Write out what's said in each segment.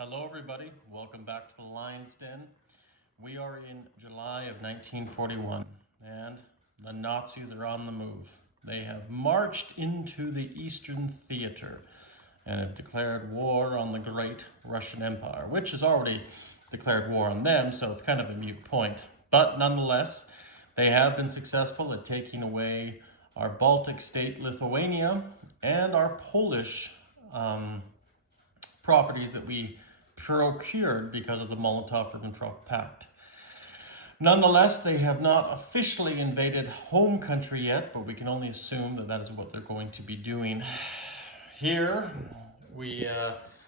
Hello everybody, welcome back to the Lion's Den. We are in July of 1941 and the Nazis are on the move. They have marched into the Eastern Theater and have declared war on the great Russian Empire, which has already declared war on them, so it's kind of a moot point. But nonetheless, they have been successful at taking away our Baltic state Lithuania and our Polish properties that we procured because of the Molotov-Ribbentrop Pact. Nonetheless, they have not officially invaded home country yet, but we can only assume that that is what they're going to be doing. Here, we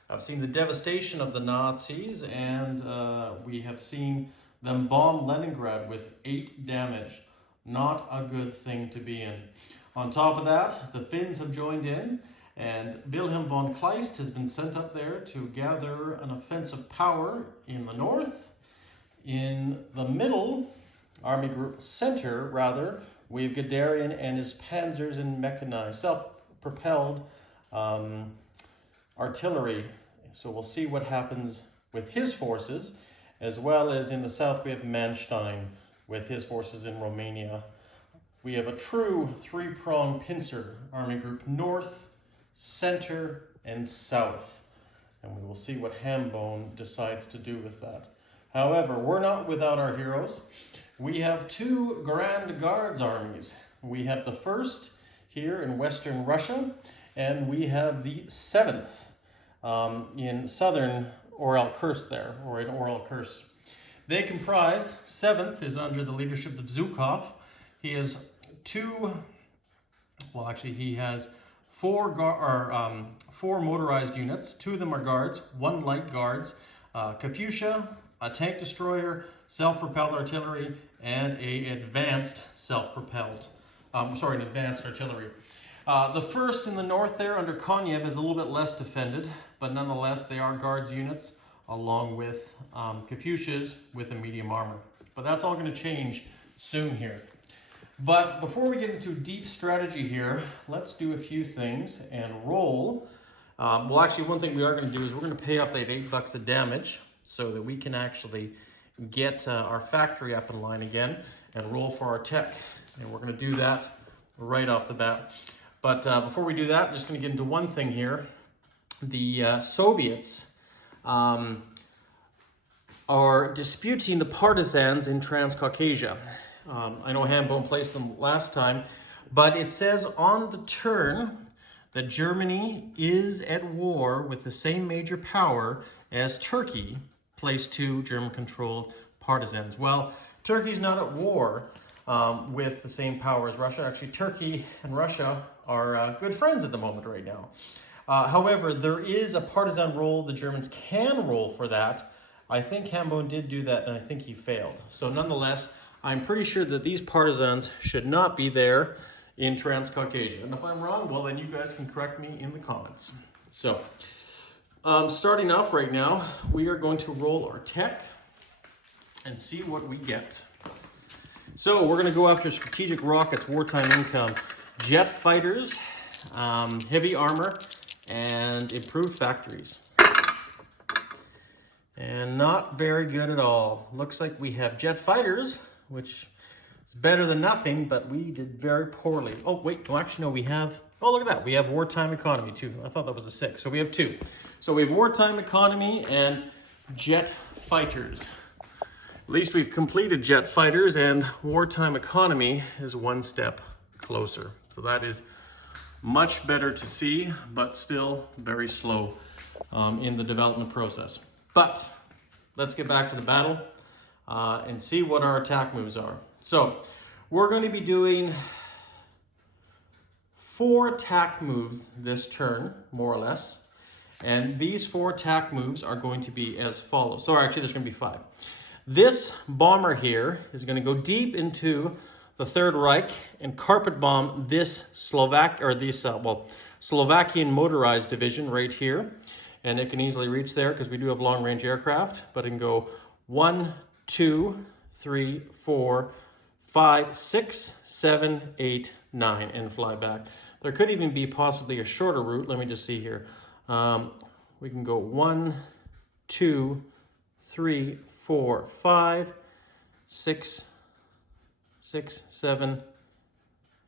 have seen the devastation of the Nazis, and we have seen them bomb Leningrad with 8 damage. Not a good thing to be in. On top of that, the Finns have joined in, and Wilhelm von Kleist has been sent up there to gather an offensive power in the north. In the middle, Army Group Center, rather, we have Guderian and his panzers and mechanized, self-propelled artillery. So we'll see what happens with his forces, as well as in the south we have Manstein with his forces in Romania. We have a true three-pronged pincer, Army Group North, Center, and South. And we will see what Hambone decides to do with that. However, we're not without our heroes. We have 2 Grand Guards armies. We have the 1st here in Western Russia, and we have the 7th in southern Ural-Kursk there, or in Ural-Kursk. They comprise, 7th is under the leadership of Zhukov. He has he has 4 motorized units. 2 of them are guards, 1 light guards, Katyusha, a tank destroyer, self-propelled artillery, and an advanced artillery. The 1st in the north there under Konev is a little bit less defended, but nonetheless they are guards units along with Katyushas with a medium armor. But that's all going to change soon here. But before we get into deep strategy here, let's do a few things and roll. Well, actually, one thing we are going to do is we're going to pay off that $8 of damage so that we can actually get our factory up and line again and roll for our tech. And we're going to do that right off the bat. But before we do that, I'm just going to get into one thing here. The Soviets are disputing the partisans in Transcaucasia. I know Hambone placed them last time, but it says on the turn that Germany is at war with the same major power as Turkey, placed 2 German-controlled partisans. Well, Turkey's not at war with the same power as Russia. Actually, Turkey and Russia are good friends at the moment right now. However, there is a partisan role the Germans can roll for that. I think Hambone did do that, and I think he failed. So nonetheless, I'm pretty sure that these partisans should not be there in Transcaucasia. And if I'm wrong, well, then you guys can correct me in the comments. So, starting off right now, we are going to roll our tech and see what we get. So, we're going to go after strategic rockets, wartime income, jet fighters, heavy armor, and improved factories. And not very good at all. Looks like we have jet fighters, which is better than nothing, but we did very poorly. Oh, wait, well, actually, no, we have, oh, look at that. We have wartime economy, too. I thought that was a 6, so we have 2. So we have wartime economy and jet fighters. At least we've completed jet fighters, and wartime economy is 1 step closer. So that is much better to see, but still very slow in the development process. But let's get back to the battle and see what our attack moves are. So we're going to be doing 4 attack moves this turn, more or less. And these 4 attack moves are going to be as follows. Sorry, actually, there's going to be 5. This bomber here is going to go deep into the Third Reich and carpet bomb this Slovakian motorized division right here. And it can easily reach there because we do have long-range aircraft, but it can go 1, 2, 3, 4, 5, 6, 7, 8, 9, and fly back. There could even be possibly a shorter route. Let me just see here. We can go 1, 2, 3, 4, 5, 6, 6, 7,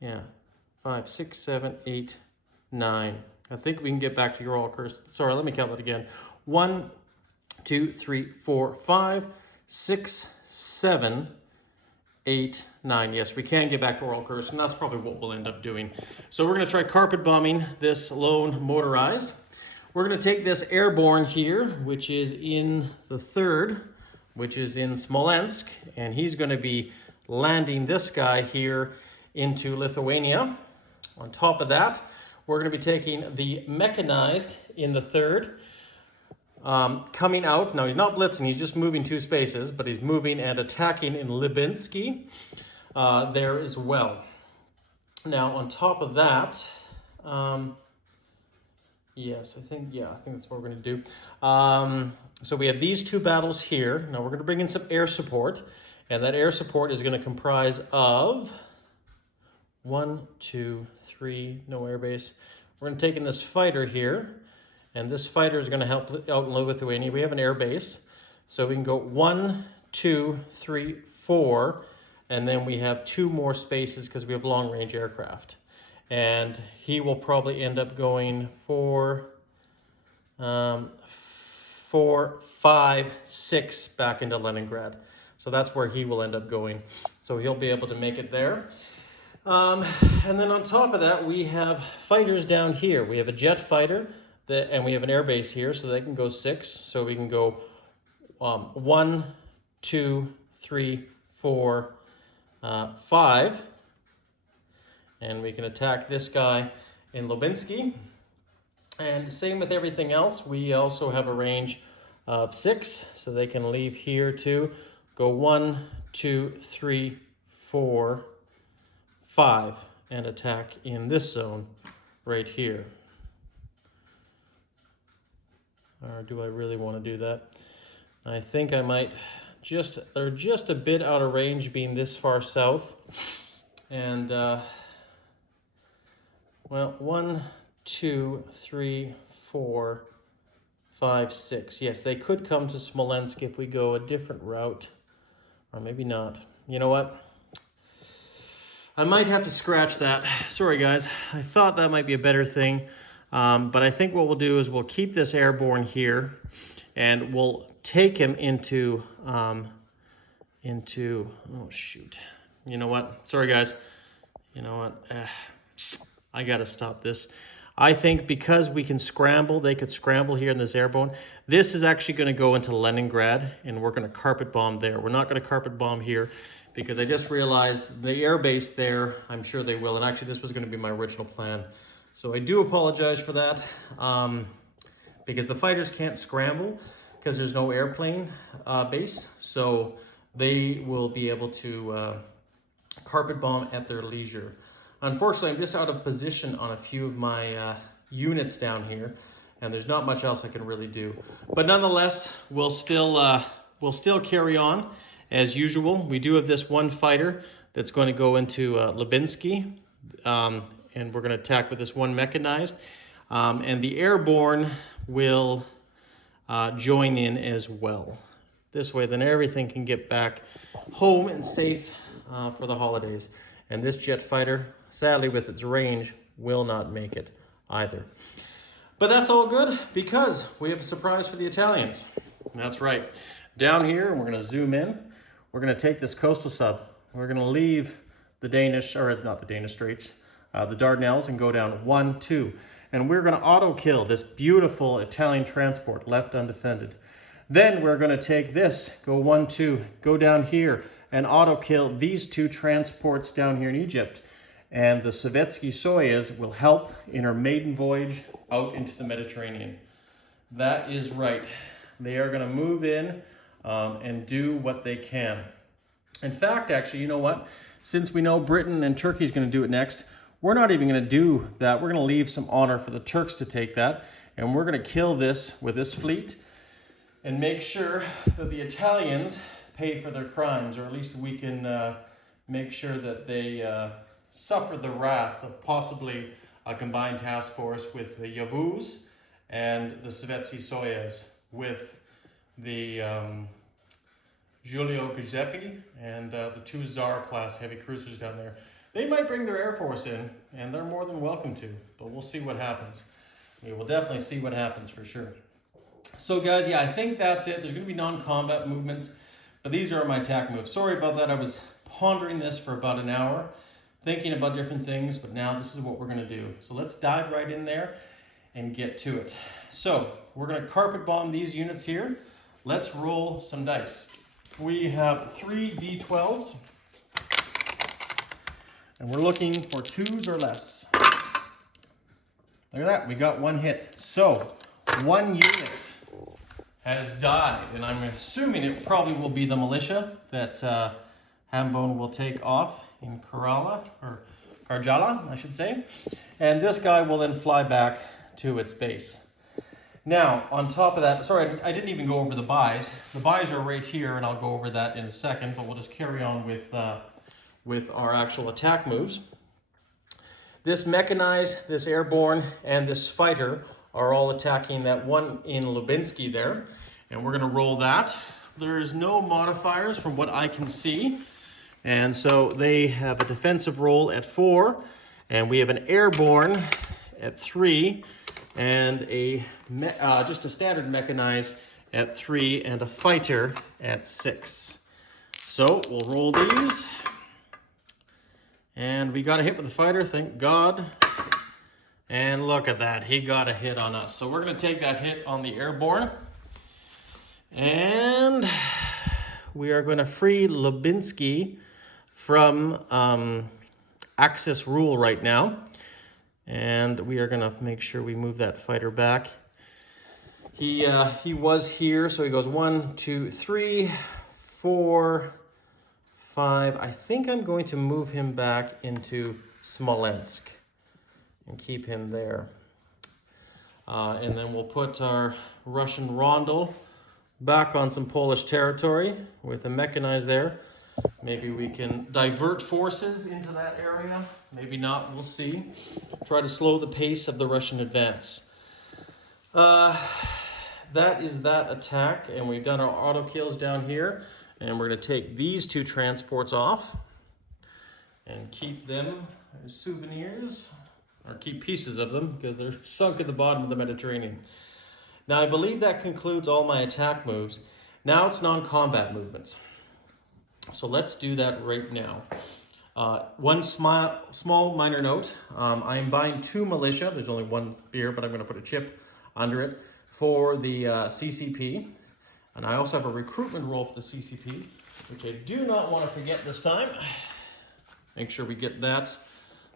yeah, 5, 6, 7, 8, 9. I think we can get back to your all curse. Sorry, let me count that again. 1, 2, 3, 4, 5, 6, 7, 8, 9. Yes, we can get back to oral curse, and that's probably what we'll end up doing. So we're going to try carpet bombing this lone motorized. We're going to take this airborne here, which is in the 3rd, which is in Smolensk, and he's going to be landing this guy here into Lithuania. On top of that, we're going to be taking the mechanized in the 3rd, coming out. Now he's not blitzing, he's just moving 2 spaces, but he's moving and attacking in Libinsky there as well. Now on top of that, yes, I think that's what we're going to do. So we have these 2 battles here. Now we're going to bring in some air support, and that air support is going to comprise of 1, 2, 3, no airbase. We're going to take in this fighter here, and this fighter is going to help out in Lithuania. We have an air base, so we can go 1, 2, 3, 4, and then we have 2 more spaces because we have long-range aircraft. And he will probably end up going 4, 5, 6 back into Leningrad. So that's where he will end up going. So he'll be able to make it there. And then on top of that, we have fighters down here. We have a jet fighter, and we have an air base here, so they can go 6. So we can go 1, 2, 3, 4, 5. And we can attack this guy in Lubinsky. And same with everything else. We also have a range of 6, so they can leave here too. Go 1, 2, 3, 4, 5, and attack in this zone right here. Or do I really want to do that? I think I might they're just a bit out of range being this far south. And, well, 1, 2, 3, 4, 5, 6. Yes, they could come to Smolensk if we go a different route. Or maybe not. You know what? I might have to scratch that. Sorry, guys. I thought that might be a better thing. But I think what we'll do is we'll keep this airborne here, and we'll take him into, oh shoot. You know what? Sorry, guys. You know what? I got to stop this. I think because we can scramble, they could scramble here in this airborne. This is actually going to go into Leningrad, and we're going to carpet bomb there. We're not going to carpet bomb here because I just realized the air base there, I'm sure they will. And actually, this was going to be my original plan. So I do apologize for that because the fighters can't scramble because there's no airplane base. So they will be able to carpet bomb at their leisure. Unfortunately, I'm just out of position on a few of my units down here, and there's not much else I can really do. But nonetheless, we'll still carry on as usual. We do have this one fighter that's going to go into Lubinsky, and we're going to attack with this one mechanized. And the airborne will join in as well. This way, then everything can get back home and safe for the holidays. And this jet fighter, sadly with its range, will not make it either. But that's all good because we have a surprise for the Italians. That's right. Down here, and we're going to zoom in, we're going to take this coastal sub. We're going to leave the Danish, or not the Danish Straits, the Dardanelles, and go down 1, 2. And we're going to auto kill this beautiful Italian transport left undefended. Then we're going to take this, go 1, 2, go down here, and auto kill these 2 transports down here in Egypt. And the Sovietsky Soyuz will help in her maiden voyage out into the Mediterranean. That is right. They are going to move in and do what they can. In fact, actually, you know what? Since we know Britain and Turkey is going to do it next, we're not even going to do that. We're going to leave some honor for the Turks to take that. And we're going to kill this with this fleet and make sure that the Italians pay for their crimes, or at least we can make sure that they suffer the wrath of possibly a combined task force with the Yavuz and the Sovietsky Soyuz with the Giulio Giuseppe and the two U.S.S.R class heavy cruisers down there. They might bring their Air Force in, and they're more than welcome to, but we'll see what happens. We will definitely see what happens for sure. So guys, yeah, I think that's it. There's going to be non-combat movements, but these are my attack moves. Sorry about that. I was pondering this for about an hour, thinking about different things, but now this is what we're going to do. So let's dive right in there and get to it. So we're going to carpet bomb these units here. Let's roll some dice. We have 3 D12s, and we're looking for 2s or less. Look at that, we got 1 hit. So 1 unit has died, and I'm assuming it probably will be the militia that Hambone will take off in Karjala, I should say. And this guy will then fly back to its base. Now, on top of that, sorry, I didn't even go over the buys. The buys are right here, and I'll go over that in a second, but we'll just carry on with our actual attack moves. This mechanized, this airborne, and this fighter are all attacking that one in Lubinsky there, and we're going to roll that. There is no modifiers from what I can see, and so they have a defensive roll at 4, and we have an airborne at 3, and just a standard mechanized at 3, and a fighter at 6. So we'll roll these. And we got a hit with the fighter, thank God. And look at that, he got a hit on us. So we're gonna take that hit on the airborne. And we are gonna free Lubinsky from Axis rule right now. And we are gonna make sure we move that fighter back. He was here, so he goes 1, 2, 3, 4, 5. I think I'm going to move him back into Smolensk and keep him there. And then we'll put our Russian Rondel back on some Polish territory with a mechanized there. Maybe we can divert forces into that area. Maybe not, we'll see. Try to slow the pace of the Russian advance. That is that attack, and we've done our auto kills down here. And we're going to take these 2 transports off and keep them as souvenirs, or keep pieces of them because they're sunk at the bottom of the Mediterranean. Now, I believe that concludes all my attack moves. Now it's non-combat movements. So let's do that right now. One small minor note. I am buying 2 militia. There's only 1 beer, but I'm going to put a chip under it for the CCP. And I also have a recruitment roll for the CCP, which I do not want to forget this time. Make sure we get that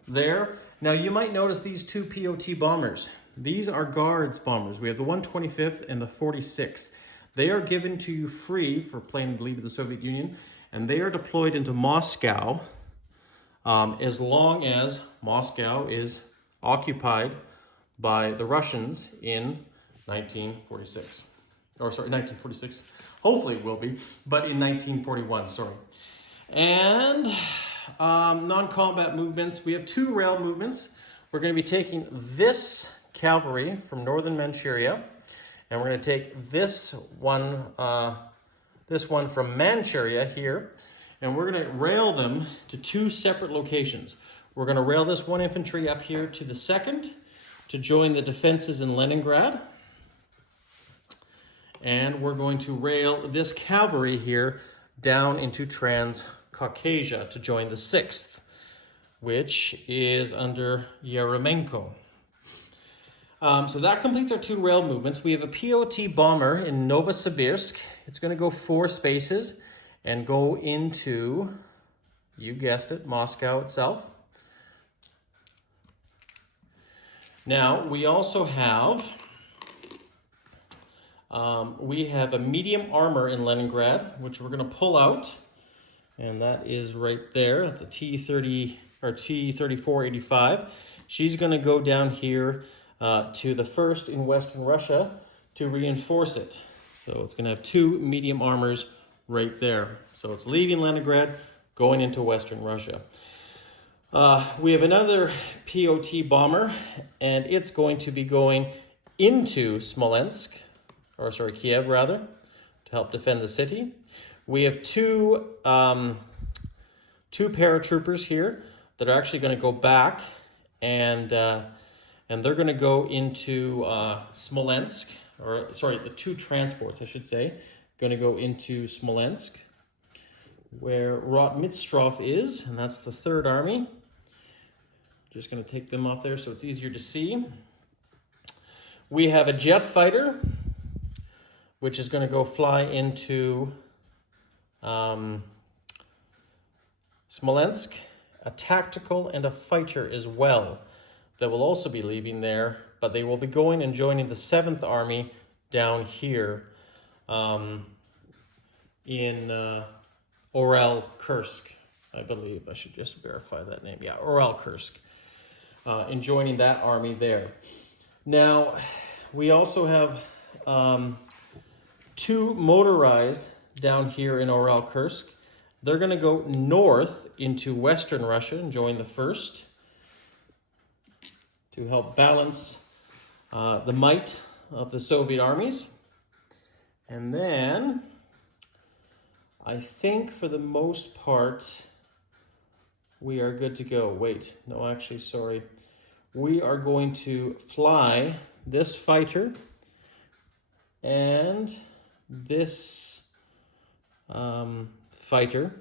there. Now you might notice these 2 POT bombers. These are Guards bombers. We have the 125th and the 46th. They are given to you free for playing the lead of the Soviet Union, and they are deployed into Moscow as long as Moscow is occupied by the Russians in 1946. Or sorry, 1946, hopefully it will be, but in 1941, sorry. And non-combat movements, we have 2 rail movements. We're going to be taking this cavalry from northern Manchuria, and we're going to take this one from Manchuria here, and we're going to rail them to 2 separate locations. We're going to rail this 1 infantry up here to the 2nd to join the defenses in Leningrad. And we're going to rail this cavalry here down into Transcaucasia to join the 6th, which is under Yeremenko. So that completes our 2 rail movements. We have a POT bomber in Novosibirsk. It's going to go 4 spaces and go into, you guessed it, Moscow itself. Now, we also have a medium armor in Leningrad, which we're going to pull out, and that is right there. It's a T-30 or T-3485. She's going to go down here to the 1st in Western Russia to reinforce it. So it's going to have 2 medium armors right there. So it's leaving Leningrad, going into Western Russia. We have another POT bomber, and it's going to be going into Kiev rather, to help defend the city. We have two paratroopers here that are actually going to go back, and they're going to go into Smolensk, or sorry, the two transports, I should say, going to go into Smolensk, where Rotmistrov is, and that's the Third Army. Just going to take them off there so it's easier to see. We have a jet fighter, which is going to go fly into Smolensk, a tactical and a fighter as well that will also be leaving there, but they will be going and joining the 7th Army down here in Orel-Kursk, I believe. I should just verify that name. Yeah, Orel-Kursk, and joining that army there. Now, we also have two motorized down here in Orel-Kursk. They're going to go north into Western Russia and join the 1st to help balance the might of the Soviet armies. And then, I think for the most part, we are good to go. Wait, no, actually, sorry. We are going to fly this fighter and this fighter.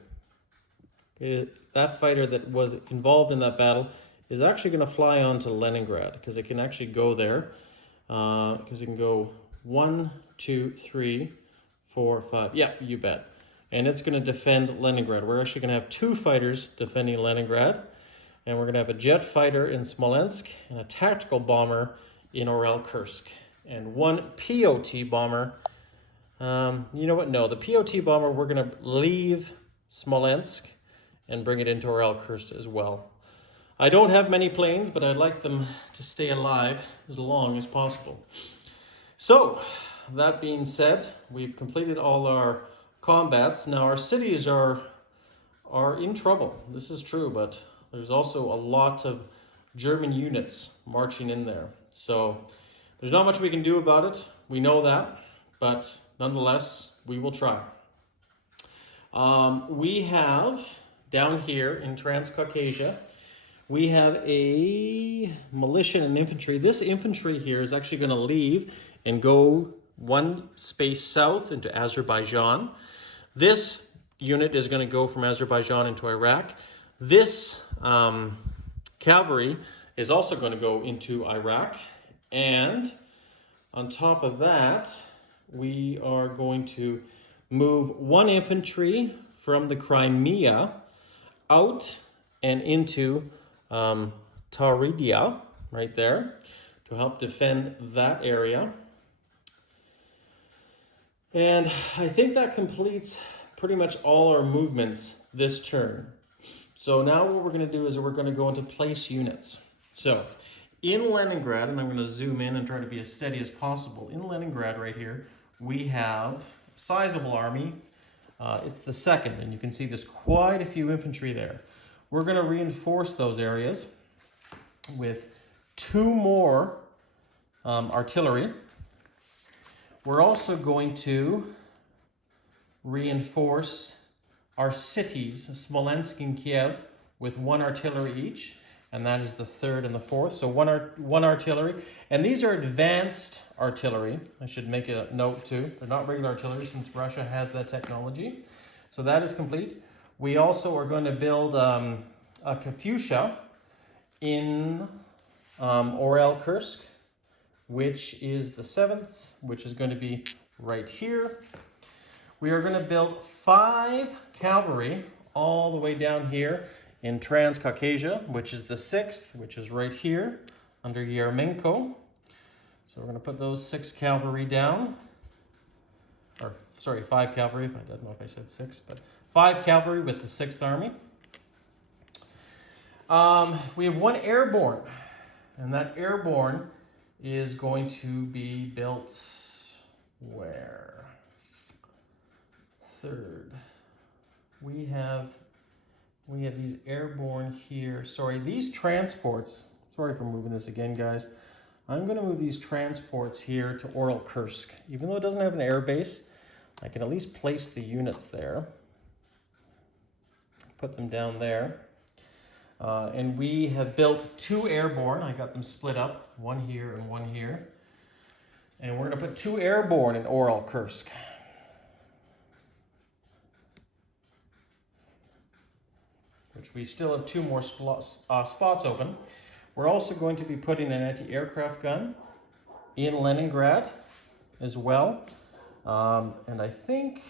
That fighter that was involved in that battle is actually going to fly on to Leningrad, because it can actually go there. Because it can go 1, 2, 3, 4, 5. Yeah, you bet. And it's going to defend Leningrad. We're actually going to have two fighters defending Leningrad. And we're going to have a jet fighter in Smolensk and a tactical bomber in Orel-Kursk. And one POT bomber. You know what? No, the POT bomber, we're going to leave Smolensk and bring it into Orel-Kursk as well. I don't have many planes, but I'd like them to stay alive as long as possible. So, that being said, we've completed all our combats. Now, our cities are in trouble. This is true, but there's also a lot of German units marching in there. So, there's not much we can do about it. We know that, but nonetheless, we will try. We have, down here in Transcaucasia, we have a militia and infantry. This infantry here is actually going to leave and go one space south into Azerbaijan. This unit is going to go from Azerbaijan into Iraq. This cavalry is also going to go into Iraq. And on top of that, we are going to move one infantry from the Crimea out and into Taridia, right there, to help defend that area. And I think that completes pretty much all our movements this turn. So now what we're going to do is we're going to go into place units. So in Leningrad, and I'm going to zoom in and try to be as steady as possible. In Leningrad right here, we have a sizable army. It's the 2nd, and you can see there's quite a few infantry there. We're going to reinforce those areas with 2 more artillery. We're also going to reinforce our cities, Smolensk and Kiev, with 1 artillery each, and that is the 3rd and the 4th. So one artillery, and these are advanced artillery. I should make a note too. They're not regular artillery since Russia has that technology. So that is complete. We also are going to build a Katyusha in Orel-Kursk, which is the 7th, which is going to be right here. We are going to build 5 cavalry all the way down here in Transcaucasia, which is the 6th, which is right here under Yermenko. So we're going to put those 6 cavalry down. Or, sorry, 5 cavalry. I don't know if I said 6, but 5 cavalry with the 6th Army. We have 1 airborne, and that airborne is going to be built where? 3rd. We have these airborne here. Sorry, these transports, sorry for moving this again, guys. I'm going to move these transports here to Orel-Kursk. Even though it doesn't have an air base, I can at least place the units there. Put them down there. And we have built 2 airborne. I got them split up, one here and one here. And we're going to put 2 airborne in Oral-Kursk. Which we still have 2 more spots open. We're also going to be putting an anti-aircraft gun in Leningrad as well. And I think,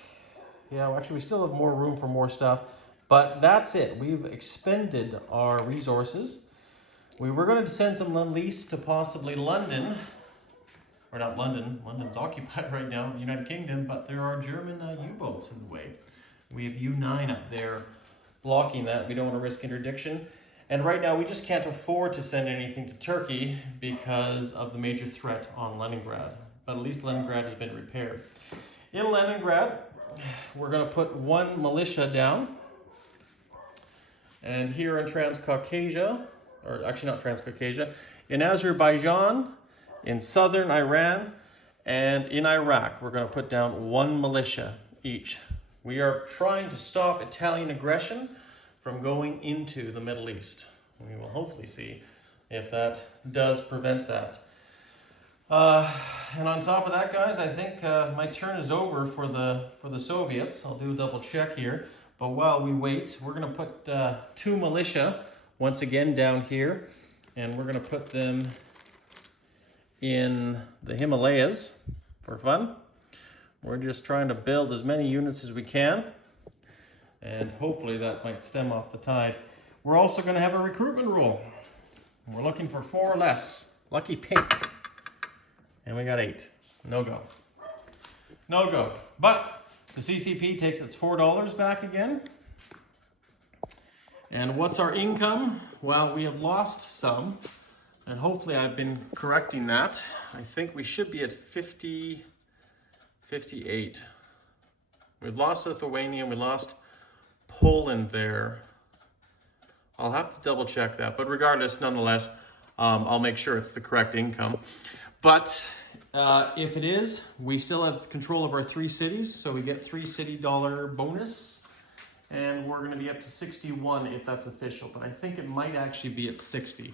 yeah, actually we still have more room for more stuff. But that's it. We've expended our resources. We were going to send some Lend-Lease to possibly London. Or not London. London's occupied right now, the United Kingdom. But there are German U-boats in the way. We have U-9 up there blocking that. We don't want to risk interdiction. And right now we just can't afford to send anything to Turkey because of the major threat on Leningrad. But at least Leningrad has been repaired. In Leningrad, we're going to put 1 militia down. And here in Transcaucasia, or actually not Transcaucasia, in Azerbaijan, in southern Iran, and in Iraq, we're going to put down 1 militia each. We are trying to stop Italian aggression from going into the Middle East. We will hopefully see if that does prevent that. And on top of that, guys, I think my turn is over for the Soviets. I'll do a double check here. But while we wait, we're going to put 2 militia once again down here. And we're going to put them in the Himalayas for fun. We're just trying to build as many units as we can. And hopefully that might stem off the tide. We're also going to have a recruitment rule. We're looking for 4 or less. Lucky pink. And we got 8. No go. No go. But the CCP takes its $4 back again. And what's our income? Well, we have lost some. And hopefully I've been correcting that. I think we should be at 58. We've lost Lithuania, we lost Poland there. I'll have to double check that, but regardless, nonetheless, I'll make sure it's the correct income. But if it is, we still have control of our 3 cities, so we get 3 city dollar bonus, and we're going to be up to 61 if that's official, but I think it might actually be at 60.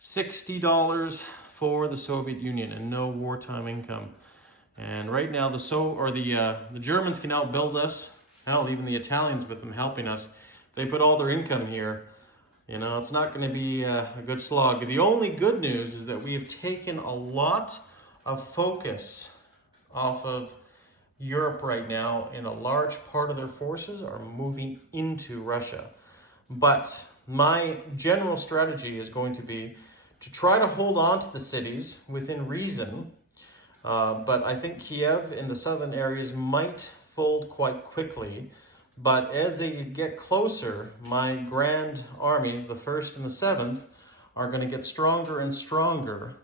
$60 for the Soviet Union and no wartime income. And right now the Germans can outbuild us. Hell, even the Italians with them helping us. They put all their income here. You know, it's not going to be a good slog. The only good news is that we have taken a lot of focus off of Europe right now, and a large part of their forces are moving into Russia. But my general strategy is going to be to try to hold on to the cities within reason. But I think Kiev in the southern areas might fold quite quickly. But as they get closer, my grand armies, the 1st and the 7th, are going to get stronger and stronger.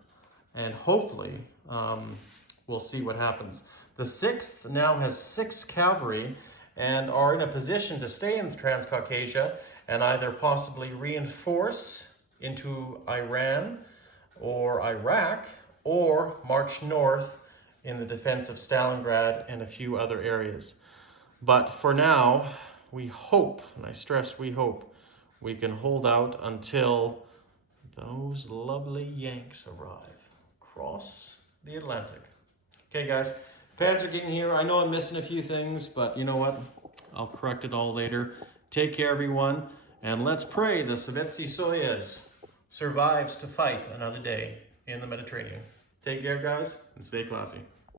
And hopefully, we'll see what happens. The 6th now has 6 cavalry and are in a position to stay in Transcaucasia and either possibly reinforce into Iran or Iraq, or march north in the defense of Stalingrad and a few other areas. But for now, we hope, and I stress we hope, we can hold out until those lovely Yanks arrive across the Atlantic. Okay, guys, pads are getting here. I know I'm missing a few things, but you know what? I'll correct it all later. Take care, everyone, and let's pray the Sovetski Soyuz survives to fight another day in the Mediterranean. Take care, guys, and stay classy.